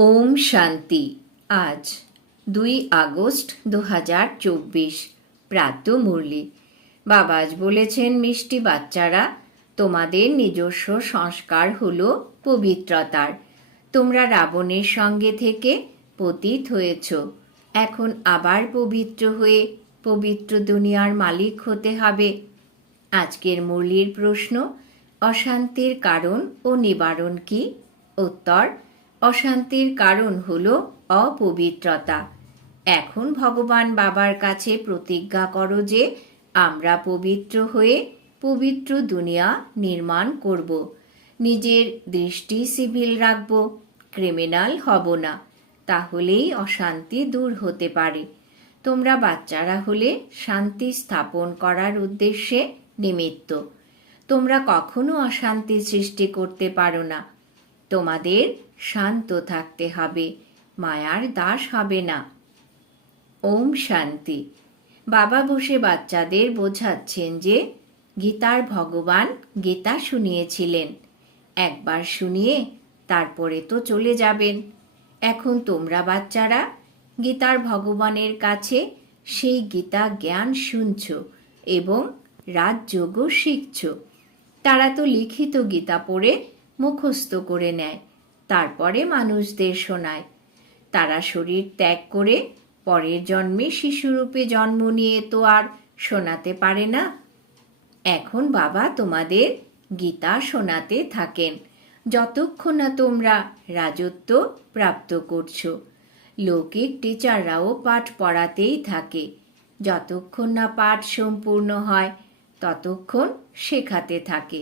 ওম শান্তি। আজ 2 আগস্ট 2024 প্রাতঃ মুরলি। বাবাজ বলেছেন, মিষ্টি বাচ্চারা, তোমাদের নিজস্ব সংস্কার হলো পবিত্রতার। তোমরা রাবণের সঙ্গে থেকে পতিত হয়েছ। এখন আবার পবিত্র হয়ে পবিত্র দুনিয়ার মালিক হতে হবে। আজকের মুরলির প্রশ্ন, অশান্তির কারণ ও নিবারণ কি? উত্তর, অশান্তির কারণ হলো অপবিত্রতা। এখন ভগবান বাবার কাছে প্রতিজ্ঞা করো যে আমরা পবিত্র হয়ে পবিত্র দুনিয়া নির্মাণ করব। নিজের দৃষ্টি সিভিল রাখব, ক্রিমিনাল হব না। তাহলেই অশান্তি দূর হতে পারে। তোমরা বাচ্চারা হলে শান্তি স্থাপন করার উদ্দেশ্যে নিমিত্ত। তোমরা কখনো অশান্তি সৃষ্টি করতে পারো না। তোমাদের শান্ত থাকতে হবে, মায়ার দাস হবে না। ওম শান্তি। বাবা বসে বাচ্চাদের বোঝাচ্ছেন যে গীতার ভগবান গীতা শুনিয়েছিলেন। একবার শুনিয়ে তারপরে তো চলে যাবেন। এখন তোমরা বাচ্চারা গীতার ভগবানের কাছে সেই গীতা জ্ঞান শুনছ এবং রাজযোগও শিখছ। তারা তো লিখিত গীতা পড়ে মুখস্থ করে নেয়, তারপরে মানুষদের শোনায়। তারা শরীর ত্যাগ করে পরের জন্মে শিশুরূপে জন্ম নিয়ে তো আর শোনাতে পারে না। এখন বাবা তোমাদের গীতা শোনাতে থাকেন যতক্ষণ না তোমরা রাজত্ব প্রাপ্ত করছো। লৌকিক টিচাররাও পাঠ পড়াতেই থাকে। যতক্ষণ না পাঠ সম্পূর্ণ হয় ততক্ষণ শেখাতে থাকে।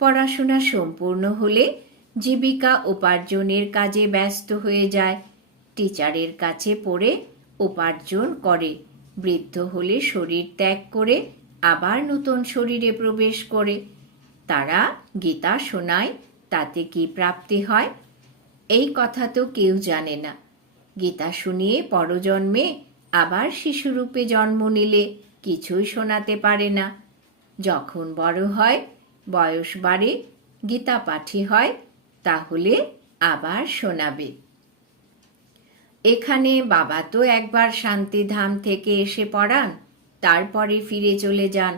পড়াশোনা সম্পূর্ণ হলে জীবিকা উপার্জনের কাজে ব্যস্ত হয়ে যায়। টিচারের কাছে পড়ে উপার্জন করে। বৃদ্ধ হলে শরীর ত্যাগ করে আবার নতুন শরীরে প্রবেশ করে। তারা গীতা শোনায়, তাতে কি প্রাপ্তি হয় এই কথা তো কেউ জানে না। গীতা শুনিয়ে পরজন্মে আবার শিশুরূপে জন্ম নিলে কিছুই শোনাতে পারে না। যখন বড় হয়, বয়স বাড়ে, গীতা পাঠী হয়, তাহলে আবার শোনাবে। এখানে বাবা তো একবার শান্তিধাম থেকে এসে পড়ান, তারপরে ফিরে চলে যান।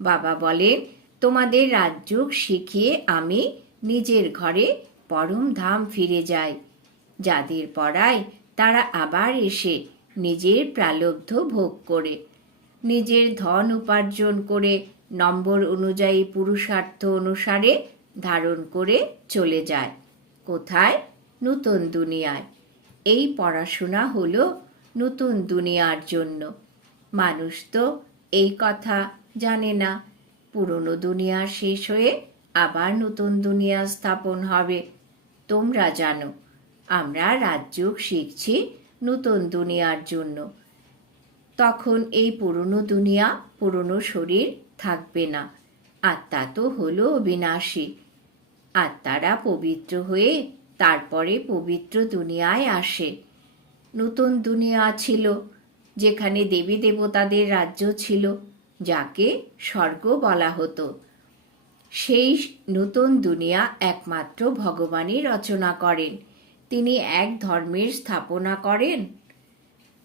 বাবা বলেন, তোমাদের রাজযোগ শিখিয়ে আমি নিজের ঘরে পরম ধাম ফিরে যাই। যাদের পড়ায় তারা আবার এসে নিজের প্রালব্ধ ভোগ করে, নিজের ধন উপার্জন করে নম্বর অনুযায়ী পুরুষার্থ অনুসারে ধারণ করে চলে যায়। কোথায়? নতুন দুনিয়ায়। এই পড়াশোনা হলো নতুন দুনিয়ার জন্য। মানুষ তো এই কথা জানে না। পুরনো দুনিয়া শেষ হয়ে আবার নতুন দুনিয়া স্থাপন হবে। তোমরা জানো আমরা রাজযোগ শিখছি নতুন দুনিয়ার জন্য। তখন এই পুরনো দুনিয়া, পুরনো শরীর থাকবে না। আত্মা তো হলো অবিনাশী। আত্মারা পবিত্র হয়ে তারপরে পবিত্র দুনিয়ায় আসে। নতুন দুনিয়া ছিল যেখানে দেবী দেবতাদের রাজ্য ছিল, যাকে স্বর্গ বলা হতো। সেই নতুন দুনিয়া একমাত্র ভগবানই রচনা করেন। তিনি এক ধর্মের স্থাপনা করেন,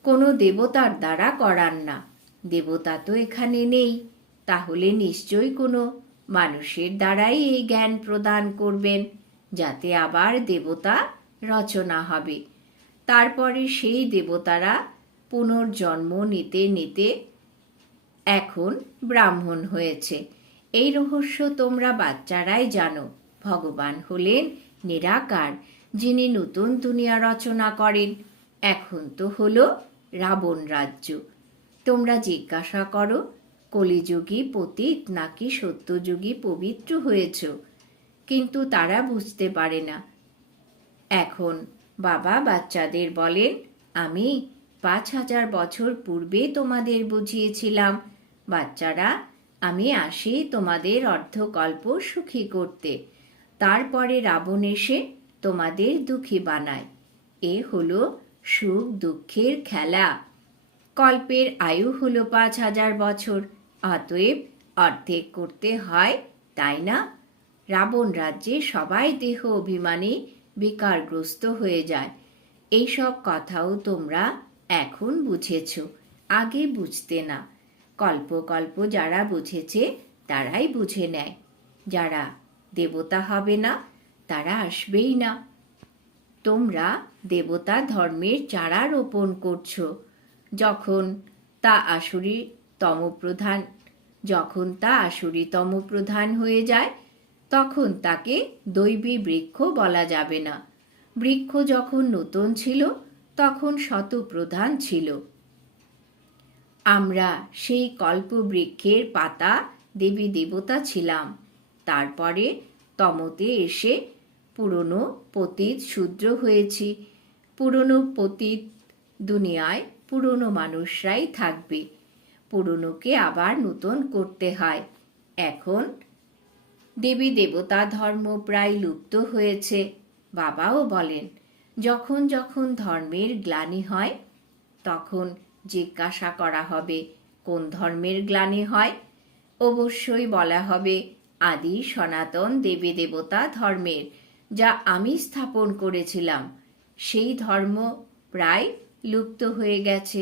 কোনো দেবতার দ্বারা করান না। দেবতা তো এখানে নেই, তাহলে নিশ্চয়ই কোনো মানুষের দ্বারাই এই জ্ঞান প্রদান করবেন, যাতে আবার দেবতা রচনা হবে। তারপরে সেই দেবতারা পুনর্জন্ম নিতে নিতে এখন ব্রাহ্মণ হয়েছে। এই রহস্য তোমরা বাচ্চারাই জানো। ভগবান হলেন নিরাকার, যিনি নতুন দুনিয়া রচনা করেন। এখন তো হলো রাবণ রাজ্য। তোমরা জিজ্ঞাসা করো, কলিযুগী পতিত নাকি সত্যযুগী পবিত্র হয়েছ? কিন্তু তারা বুঝতে পারে না। এখন বাবা বাচ্চাদের বলেন, আমি 5000 বছর পূর্বে তোমাদের বুঝিয়েছিলাম, বাচ্চারা, আমি আসি তোমাদের অর্ধকল্প সুখী করতে। তারপরে রাবণ এসে তোমাদের দুঃখী বানায়। এ হলো সুখ দুঃখের খেলা। কল্পের আয়ু হলো 5000 বছর, অতএব অর্ধেক করতে হয়, তাই না? রাবণ রাজ্যে সবাই দেহ অভিমানী, বিকারগ্রস্ত হয়ে যায়। এইসব কথাও তোমরা এখন বুঝেছ, আগে বুঝতে না। কল্প কল্প যারা বুঝেছে তারাই বুঝে নেয়, যারা দেবতা হবে না তারা আসবেই না। তোমরা দেবতা ধর্মের চারা রোপণ করছো। যখন তা আসুরি তমপ্রধান হয়ে যায় তখন তাকে দৈবী বৃক্ষ বলা যাবে না। বৃক্ষ যখন নতুন ছিল তখন শতপ্রধান ছিল। আমরা সেই কল্পবৃক্ষের পাতা দেবী দেবতা ছিলাম। তারপরে তমতে এসে পুরনো পতিত শূদ্র হয়েছি। পুরনো পতিত দুনিয়ায় পুরনো মানুষরাই থাকবে। পুরনোকে আবার নতুন করতে হয়। এখন দেবী দেবতা ধর্ম প্রায় লুপ্ত হয়েছে। বাবাও বলেন, যখন যখন ধর্মের গ্লানি হয় তখন জিজ্ঞাসা করা হবে কোন ধর্মের গ্লানি হয়। অবশ্যই বলা হবে আদি সনাতন দেবী দেবতা ধর্মের, যা আমি স্থাপন করেছিলাম। সেই ধর্ম প্রায় লুপ্ত হয়ে গেছে।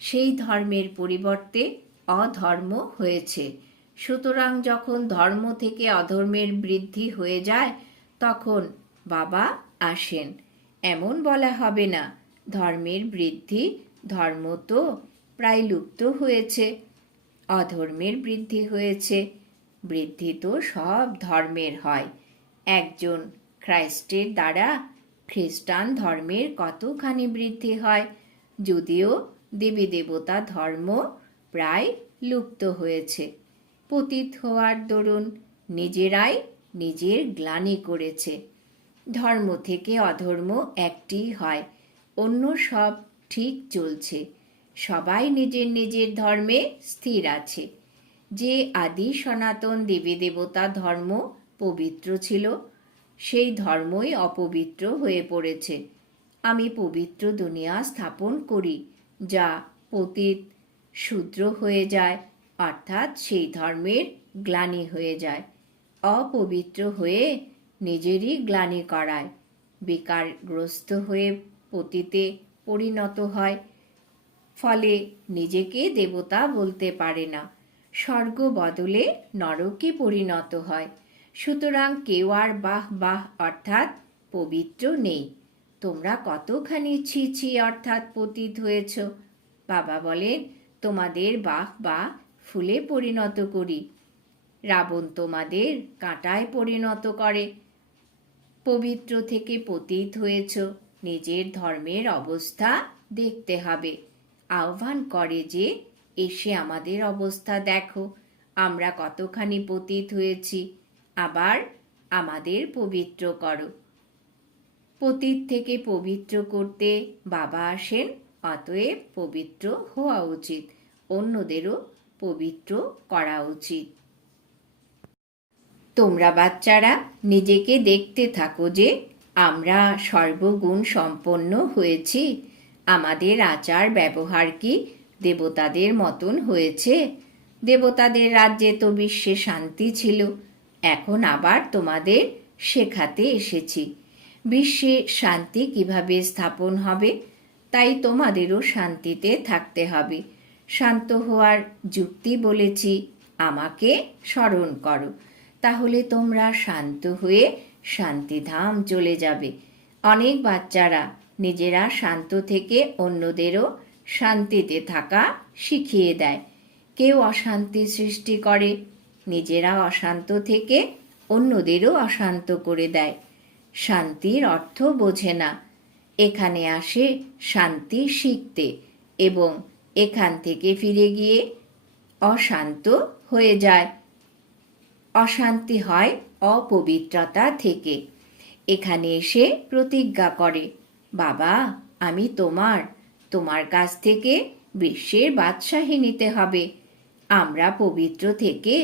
সেই ধর্মের পরিবর্তে অধর্ম হয়েছে। সুতরাং যখন ধর্ম থেকে অধর্মের বৃদ্ধি হয়ে যায় তখন বাবা আসেন। এমন বলা হবে না ধর্মের বৃদ্ধি, ধর্ম তো প্রায় লুপ্ত হয়েছে, অধর্মের বৃদ্ধি হয়েছে। বৃদ্ধি তো সব ধর্মের হয়। একজন খ্রাইস্টের দ্বারা খ্রিস্টান ধর্মের কতখানি বৃদ্ধি হয়, যদিও দেবী দেবতা ধর্ম প্রায় লুপ্ত হয়েছে। পতিত হওয়ার দরুন নিজেরাই নিজের গ্লানি করেছে। ধর্ম থেকে অধর্ম একটি হয়, অন্য সব ঠিক চলছে। সবাই নিজের নিজের ধর্মে স্থির আছে। যে আদি সনাতন দেবী দেবতা ধর্ম পবিত্র ছিল সেই ধর্মই অপবিত্র হয়ে পড়েছে। আমি পবিত্র দুনিয়া স্থাপন করি যা পতিত শূদ্র হয়ে যায়, অর্থাৎ সেই ধর্মের গ্লানি হয়ে যায়। অপবিত্র হয়ে নিজেরই গ্লানি করায়, বিকারগ্রস্ত হয়ে পতিতে পরিণত হয়। ফলে নিজেকে দেবতা বলতে পারে না, স্বর্গ বদলে নরকে পরিণত হয়। সুতরাং কেউ আর বাহ বাহ অর্থাৎ পবিত্র নেই। তোমরা কতখানি ছি ছি অর্থাৎ পতিত হয়েছ। বাবা বলেন, তোমাদের বাহ বাহ ফুলে পরিণত করি। রাবণ তোমাদের কাঁটায় পরিণত করে। পবিত্র থেকে পতিত হয়েছ, নিজের ধর্মের অবস্থা দেখতে হবে। আহ্বান করে যে এসে আমাদের অবস্থা দেখো, আমরা কতখানি পতিত হয়েছি, আবার আমাদের পবিত্র করো। পতিত থেকে পবিত্র করতে বাবা আসেন, অতএব পবিত্র হওয়া উচিত, অন্যদেরও পবিত্র করা উচিত। তোমরা বাচ্চারা নিজেকে দেখতে থাকো যে আমরা সর্বগুণ সম্পন্ন হয়েছি। আমাদের আচার ব্যবহার কি দেবতাদের মতন হয়েছে? দেবতাদের রাজ্যে তো বিশ্বে শান্তি ছিল, এখন আবার তোমাদের শেখাতে এসেছি বিশ্বে শান্তি কিভাবে স্থাপন হবে। তাই তোমাদেরও শান্তিতে থাকতে হবে। শান্ত হওয়ার যুক্তি বলেছি, আমাকে স্মরণ করো, তাহলে তোমরা শান্ত হয়ে শান্তিধাম চলে যাবে। অনেক বাচ্চারা নিজেরা শান্ত থেকে অন্যদেরও শান্তিতে থাকা শিখিয়ে দেয়। কেউ অশান্তি সৃষ্টি করে, নিজেরা অশান্ত থেকে অন্যদেরও অশান্ত করে দেয়। শান্তির অর্থ বোঝে না। এখানে আসে শান্তি শিখতে এবং এখান থেকে ফিরে গিয়ে অশান্ত হয়ে যায়। অশান্তি হয় অপবিত্রতা থেকে। এখানে এসে প্রতিজ্ঞা করে, বাবা আমি তোমার কাছ থেকে বিশ্বের বাদশাহী নিতে হবে। আমরা পবিত্র থেকে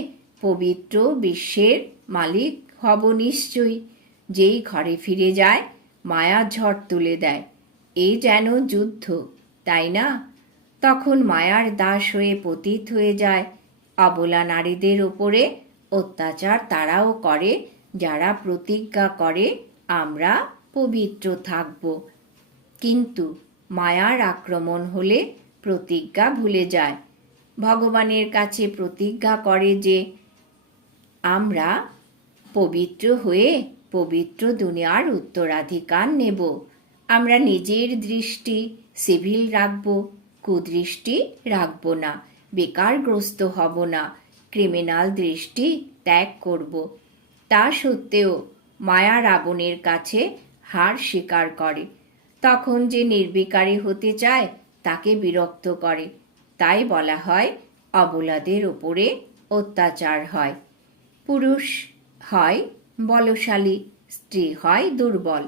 পবিত্র বিশ্বের মালিক হব নিশ্চয়ই। যেই ঘরে ফিরে যায় মায়া ঝড় তুলে দেয়। এই যেন যুদ্ধ, তাই না? তখন মায়ার দাস হয়ে পতিত হয়ে যায়। অবলা নারীদের ওপরে অত্যাচার তারাও করে যারা প্রতিজ্ঞা করে আমরা পবিত্র থাকব। কিন্তু মায়ার আক্রমণ হলে প্রতিজ্ঞা ভুলে যায়। ভগবানের কাছে প্রতিজ্ঞা করে যে আমরা পবিত্র হয়ে পবিত্র দুনিয়ার উত্তরাধিকার নেব। আমরা নিজের দৃষ্টি সিভিল রাখব, কুদৃষ্টি রাখব না, বেকারগ্রস্ত হব না, ক্রিমিনাল দৃষ্টি ত্যাগ করব। তা সত্ত্বেও মায়া রাবণের কাছে হার স্বীকার করে। তখন যে নির্বিকারী হতে চায় তাকে বিরক্ত করে। তাই বলা হয় অবলাদের ওপরে অত্যাচার হয়। পুরুষ হয় বলশালী, স্ত্রী হয় দুর্বল।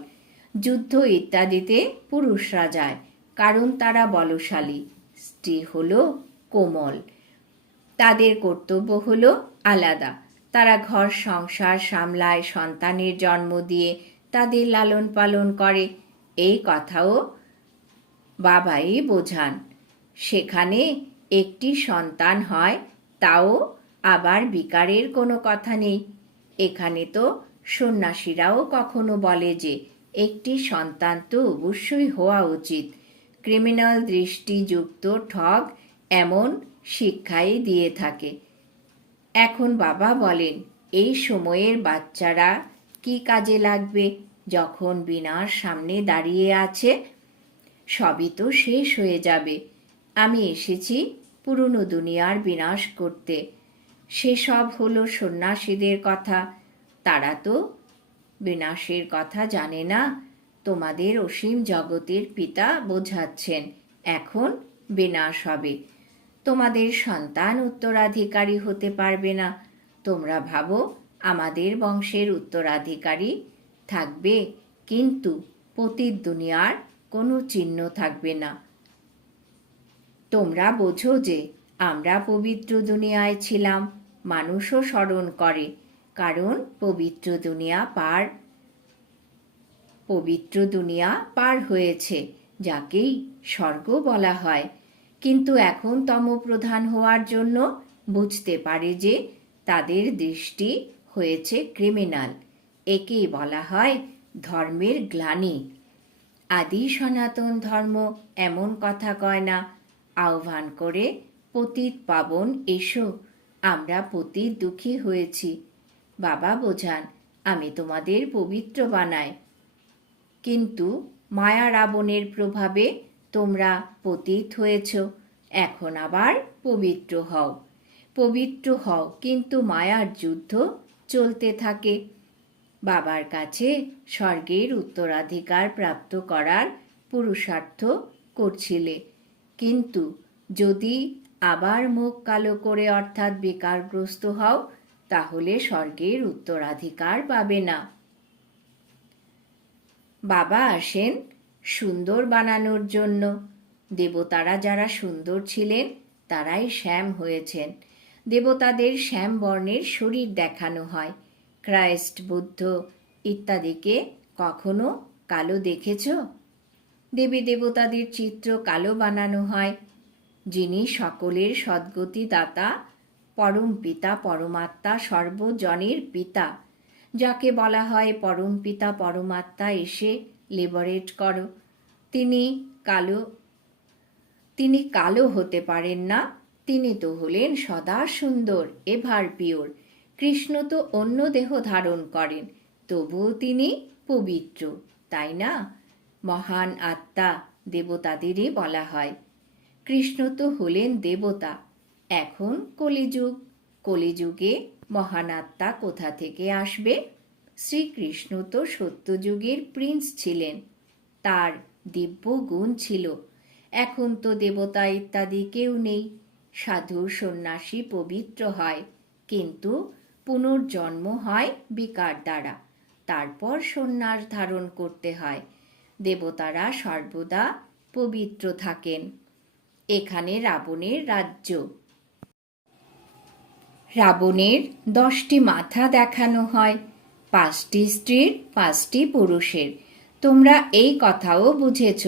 যুদ্ধ ইত্যাদিতে পুরুষরা যায়, কারণ তারা বলশালী। স্ত্রী হলো কোমল, তাদের কর্তব্য হলো আলাদা। তারা ঘর সংসার সামলায়, সন্তানের জন্ম দিয়ে তাদের লালন পালন করে। এই কথাও বাবাই বোঝান। সেখানে একটি সন্তান হয়, তাও আবার বিকারের কোনো কথা নেই। এখানে তো সন্ন্যাসীরাও কখনো বলে যে একটি সন্তান তো অবশ্যই হওয়া উচিত। ক্রিমিনাল দৃষ্টিযুক্ত ঠগ এমন শিক্ষাই দিয়ে থাকে। এখন বাবা বলেন এই সময়ের বাচ্চারা কি কাজে লাগবে, যখন বিনাশ সামনে দাঁড়িয়ে আছে? সবই তো শেষ হয়ে যাবে। আমি এসেছি পুরনো দুনিয়ার বিনাশ করতে। সেসব হলো সন্ন্যাসীদের কথা। তারা তো বিনাশের কথা জানে না। তোমাদের অসীম জগতের পিতা বোঝাচ্ছেন এখন বিনাশ হবে। তোমাদের সন্তান উত্তরাধিকারী হতে পারবে না। তোমরা ভাবো আমাদের বংশের উত্তরাধিকারী থাকবে, কিন্তু পতিত দুনিয়ার কোনো চিহ্ন থাকবে না। তোমরা বোঝো যে আমরা পবিত্র দুনিয়ায় ছিলাম। মানুষও স্মরণ করে, কারণ পবিত্র দুনিয়া পার হয়েছে, যাকেই স্বর্গ বলা হয়। কিন্তু এখন তমপ্রধান হওয়ার জন্য বুঝতে পারে যে তাদের দৃষ্টি হয়েছে ক্রিমিনাল। একেই বলা হয় ধর্মের গ্লানি। আদি সনাতন ধর্ম এমন কথা কয় না। আহ্বান করে পতিত পাবন এসো, আমরা পতিত দুঃখী হয়েছি। বাবা বোঝান আমি তোমাদের পবিত্র বানাই, কিন্তু মায়া রাবণের প্রভাবে তোমরা পতিত হয়েছ। এখন আবার পবিত্র হও, কিন্তু মায়ার যুদ্ধ চলতে থাকে। বাবার কাছে স্বর্গের উত্তরাধিকার প্রাপ্ত করার পুরুষার্থ করছিলে, কিন্তু যদি আবার মুখ কালো করে অর্থাৎ বেকারগ্রস্ত হও, তাহলে স্বর্গের উত্তরাধিকার পাবে না। বাবা আসেন সুন্দর বানানোর জন্য। দেবতারা যারা সুন্দর ছিলেন তারাই শ্যাম হয়েছেন। দেবতাদের শ্যাম বর্ণের শরীর দেখানো হয়। ক্রাইস্ট, বুদ্ধ ইত্যাদিকে কখনো কালো দেখেছ? দেবী দেবতাদের চিত্র কালো বানানো হয়। যিনি সকলের সদ্গতি দাতা, পরম পিতা পরমাত্মা, সর্বজনের পিতা, যাকে বলা হয় পরম পিতা পরমাত্মা এসে লিবারেট করো, তিনি কালো হতে পারেন না। তিনি তো হলেন সদা সুন্দর, এভার পিওর। কৃষ্ণ তো অন্য দেহ ধারণ করেন, তবুও তিনি পবিত্র, তাই না? মহান আত্মা দেবতাদেরই বলা হয়। কৃষ্ণ তো হলেন দেবতা। এখন কলিযুগে মহান আত্মা কোথা থেকে আসবে? শ্রীকৃষ্ণ তো সত্যযুগের প্রিন্স ছিলেন, তার দিব্য গুণ ছিল। এখন তো দেবতা ইত্যাদি কেউ নেই। সাধু সন্ন্যাসী পবিত্র হয়, কিন্তু পুনর্জন্ম হয় বিকার দ্বারা, তারপর সন্ন্যাস ধারণ করতে হয়। দেবতারা সর্বদা পবিত্র থাকেন। এখানে রাবণের রাজ্য। রাবণের 10টি মাথা দেখানো হয়, 5টি স্ত্রীর 5টি পুরুষের। তোমরা এই কথাও বুঝেছ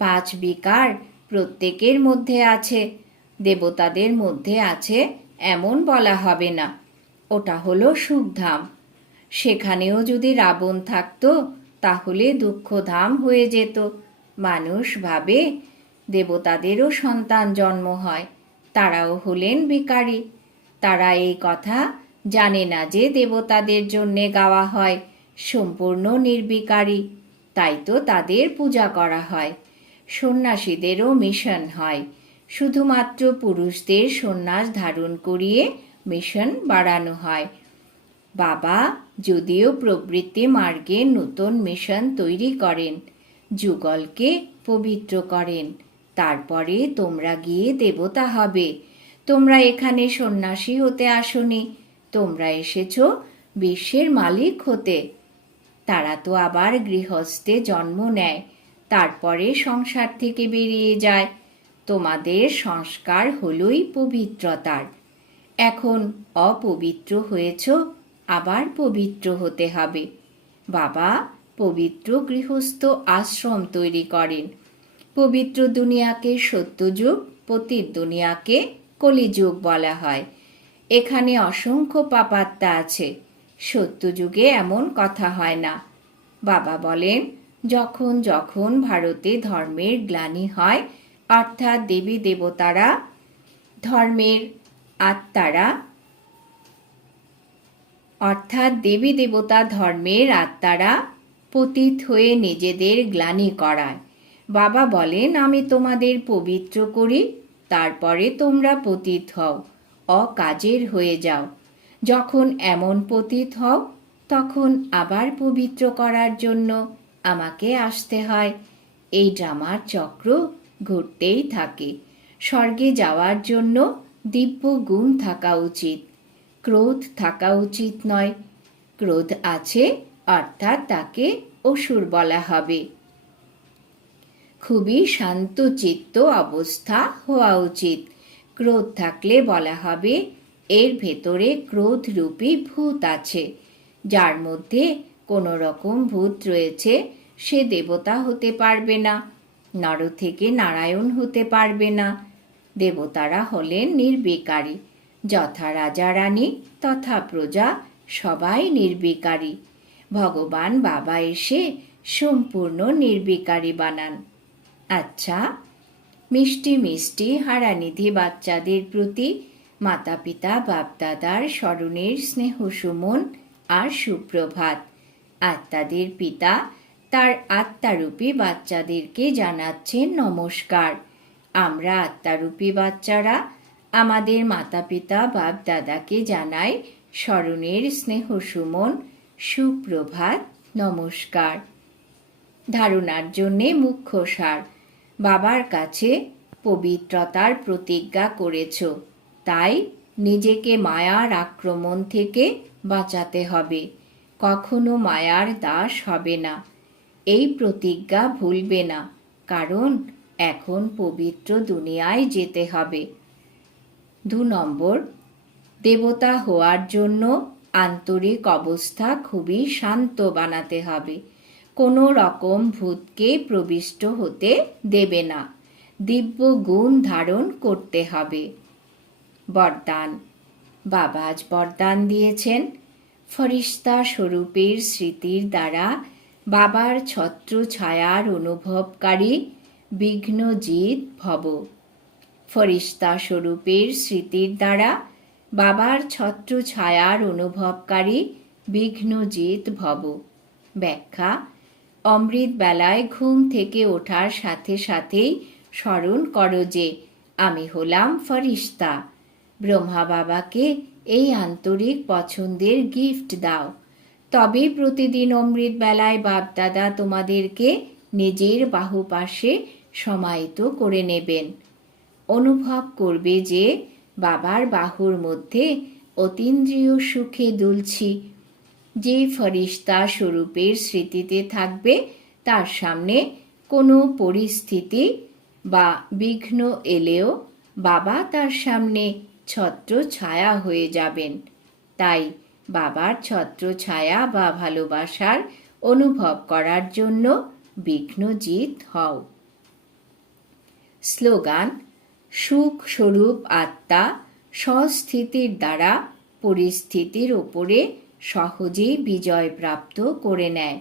5 বিকার প্রত্যেকের মধ্যে আছে। দেবতাদের মধ্যে আছে এমন বলা হবে না, ওটা হলো সুখধাম। সেখানেও যদি রাবণ থাকতো তাহলে দুঃখধাম হয়ে যেত। মানুষ ভাবে দেবতাদেরও সন্তান জন্ম হয়, তারাও হলেন ভিখারি। তারা এই কথা জানে না যে দেবতাদের জন্যে গাওয়া হয় সম্পূর্ণ নির্বিকারী, তাই তো তাদের পূজা করা হয়। সন্ন্যাসীদেরও মিশন হয়, শুধুমাত্র পুরুষদের সন্ন্যাস ধারণ করিয়ে মিশন বাড়ানো হয়। বাবা যদিও প্রবৃত্তি মার্গে নতুন মিশন তৈরি করেন, যুগলকে পবিত্র করেন, তারপরে তোমরা গিয়ে দেবতা হবে। তোমরা এখানে সন্ন্যাসী হতে আসনি, তোমরা এসেছ বিশ্বের মালিক হতে। তারা তো আবার গৃহস্থে জন্ম নেয়, তারপরে সংসার থেকে বেরিয়ে যায়। তোমাদের সংস্কার হলই পবিত্রতার। এখন অপবিত্র হয়েছ, আবার পবিত্র হতে হবে। বাবা পবিত্র গৃহস্থ আশ্রম তৈরি করেন। পবিত্র দুনিয়াকে সত্যযুগ, পতিত দুনিয়াকে কলিযুগ বলা হয়। এখানে অসংখ্য পাপাত্মা আছে, সত্যযুগে এমন কথা হয় না। বাবা বলেন, যখন যখন ভারতে ধর্মের গ্লানি হয়, অর্থাৎ দেবী দেবতারা ধর্মের আত্মারা দেবী দেবতা ধর্মের আত্মারা পতিত হয়ে নিজেদের গ্লানি করায়। বাবা বলেন, আমি তোমাদের পবিত্র করি, তারপরে তোমরা পতিত হও, অকাজের হয়ে যাও। যখন এমন পতিত হও, তখন আবার পবিত্র করার জন্য আমাকে আসতে হয়। এই ড্রামার চক্র ঘুরতেই থাকে। স্বর্গে যাওয়ার জন্য দিব্য গুণ থাকা উচিত, ক্রোধ থাকা উচিত নয়। ক্রোধ আছে অর্থাৎ তাকে অসুর বলা হবে। খুবই শান্তচিত্ত অবস্থা হওয়া উচিত। ক্রোধ থাকলে বলা হবে এর ভেতরে ক্রোধ রূপী ভূত আছে। যার মধ্যে কোনো রকম ভূত রয়েছে সে দেবতা হতে পারবে না, নর থেকে নারায়ণ হতে পারবে না। দেবতারা হলেন নির্বিকারী। যথা রাজা রানী তথা প্রজা সবাই নির্বিকারী। ভগবান বাবা এসে সম্পূর্ণ নির্বিকারী বানান। আচ্ছা, মিষ্টি মিষ্টি হারানিধি বাচ্চাদের প্রতি মাতা পিতা বাপদাদার স্মরণের স্নেহ সুমন আর সুপ্রভাত। আত্মাদের পিতা তার আত্মারূপী বাচ্চাদেরকে জানাচ্ছেন নমস্কার। আমরা আত্মারূপী বাচ্চারা আমাদের মাতা পিতা বাপ দাদাকে জানাই স্মরণের স্নেহ সুমন, সুপ্রভাত, নমস্কার। ধারণার জন্যে মুখ্য সার। বাবার কাছে পবিত্রতার প্রতিজ্ঞা করেছ, তাই নিজেকে মায়ার আক্রমণ থেকে বাঁচাতে হবে। কখনো মায়ার দাস হবে না, এই প্রতিজ্ঞা ভুলবে না, কারণ এখন পবিত্র দুনিয়ায় যেতে হবে। 2 নম্বর, দেবতা হওয়ার জন্য আন্তরিক অবস্থা খুবই শান্ত বানাতে হবে। কোনো রকম ভূতকে প্রবিষ্ট হতে দেবে না। দিব্য গুণ ধারণ করতে হবে। বরদান। বাবা আজ বরদান দিয়েছেন, ফরিস্তা স্বরূপের স্মৃতির দ্বারা বাবার ছত্র ছায়ার অনুভবকারী বিঘ্নজিৎ ভব। ফরিস্তা স্বরূপের স্মৃতির দ্বারা বাবার ছত্র ছায়ার অনুভবকারী বিঘ্নজিৎ ভব। ব্যাখ্যা: অমৃত বেলায় ঘুম থেকে ওঠার সাথে সাথেই স্মরণ করো যে আমি হলাম ফরিস্তা। ব্রহ্মা বাবাকে এই আন্তরিক পছন্দের গিফট দাও, তবে প্রতিদিন অমৃত বেলায় বাপদাদা তোমাদেরকে নিজের বাহুপাশে সমাহিত করে নেবেন। অনুভব করবে যে বাবার বাহুর মধ্যে অতীন্দ্রিয় সুখে দুলছি। যে ফরিস্তা স্বরূপের স্মৃতিতে থাকবে তার সামনে কোনো পরিস্থিতি বা বিঘ্ন এলেও বাবা তার সামনে ছত্র ছায়া হয়ে যাবেন। তাই বাবার ছত্র ছায়া বা ভালোবাসার অনুভব করার জন্য বিঘ্নজিৎ হও। স্লোগান: সুখ স্বরূপ আত্মা স্বস্থিতির দ্বারা পরিস্থিতির ওপরে সহজেই বিজয় প্রাপ্ত করে নেয়।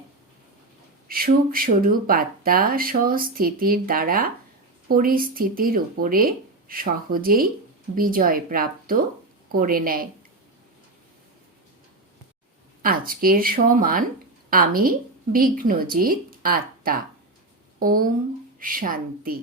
সুখ স্বরূপ আত্মা স্বস্থিতির দ্বারা পরিস্থিতির উপরে সহজেই বিজয় প্রাপ্ত করে নেয়। আজকের সমান আমি বিঘ্নজিৎ আত্মা। ওম শান্তি।